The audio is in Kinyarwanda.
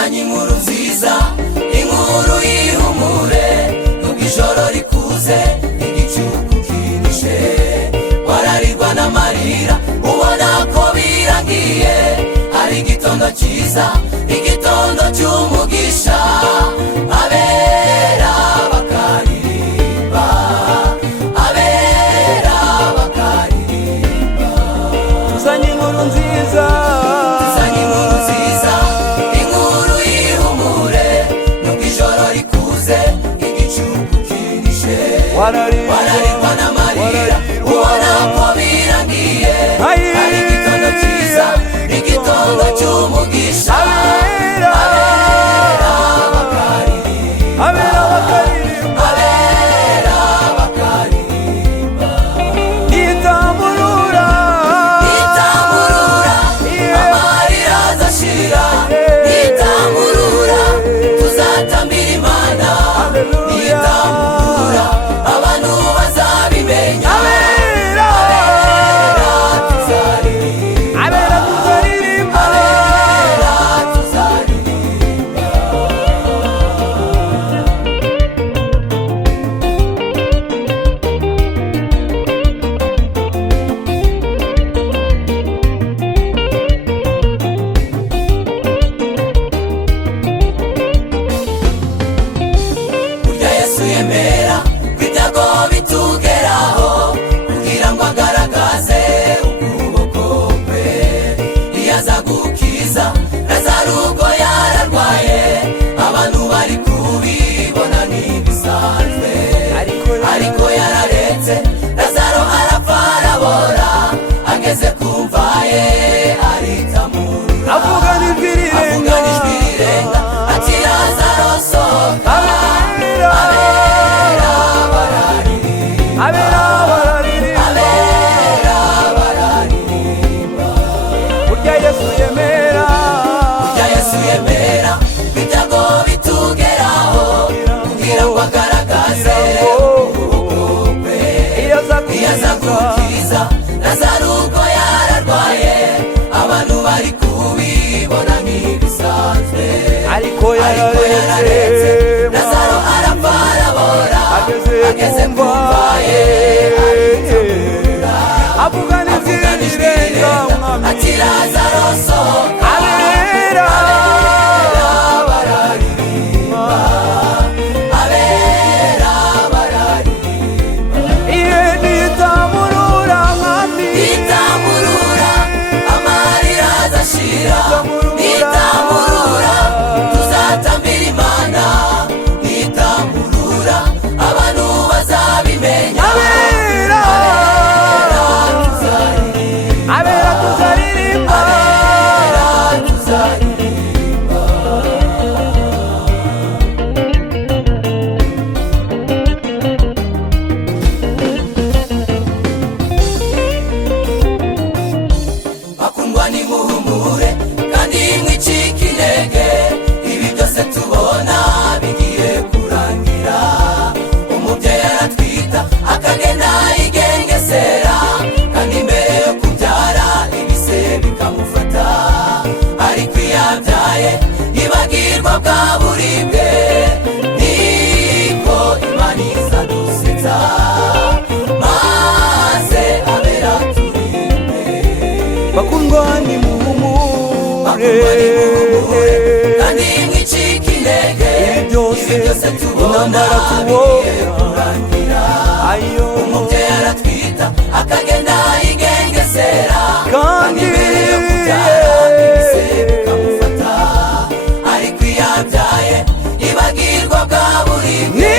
tuzanye inkuru nziza, inkuru y'ihumure. Nubwo ijoro rikuze igicuku kinishe, wararirwa n'amarira ubona ko birangiye. Hari igitondo cyiza, igitondo cy'umugisha. Abera bakaririmba, abera bakaririmba. Tuzanye inkuru nziza, tuzanye inkuru nziza, inkuru y'ihumure. Nubwo ijoro rikuze igicuku kinishe, wararirwa n'amarira ubona ko birangiye. Hari igitondo cyiza, igitondo cy'umugisha. Abera bakaririmba, abera bakaririmba, abera bakaririmba. nitamurura, nitamurura amarira azashira, nitamurura tuzatambira Imana. Nitamurura abantu bazabimenya. abera, Abera tuzaririmba, abera tuzaririmba, abera tuzaririmba. Burya Yesu yemera ko ibyago bitugeraho, kugira ngo agaragaze ukuboko kwe. Iyo aza gukiza Lazaro ubwo yararwaye, abantu bari kubibona ntibisanzwe. Ariko yararetse Lazaro arapfa arabora. Ageze ku mva ye aritamurura, avugana ijwi avugana ijwi rirenga ati Lazaro sohoka. abera, Abera bararirimba, abera bararirimba, abera bararirimba. burya Yesu yemera, Burya Yesu yemera ko ibyago bitugeraho, kugira ngo agaragaze ukuboko kwe. iyo aza Iyo aza gukiza Lazaro ubwo yararwaye, abantu bari kubibona ntibisanzwe. ariko yararetse yararetse Lazaro arapfa arabora. Ageze ku mva ye aritamurura, avugana ijwi avugana ijwi rirenga rirenga umwami, ati Lazaro sohoka. abera, Abera bararirimba, abera bararirimba. iye nitamurura mwami, Nitamurura amarira azashira, nitamurura tuzatambira Imana. Nitamurura abantu bazabimenya. abera, Tuzaririmba, abera tuzaririmba, abera tuzaririmba. Bakundwa nimuhumure kandi mwicike intege, ibi byose tubona bigiye kurangira. Umubyeyi aratwita akagenda yigengesera, kandi mbere yo kubyara ibise bikamufata. Ariko iyo abyaye yibagirwa bwa buribwe, niko Imana izadusetsa maze abera turimbe. bakundwa nimuhumure, kandi mwicike intege, ibi byose tubona intambara bigiye tubona, kurangira. ayo Umubyeyi aratwita akagenda yigengesera, kandi mbere yo kubyara ibise bikamufata. Ariko iyo abyaye yibagirwa bwa buribwe,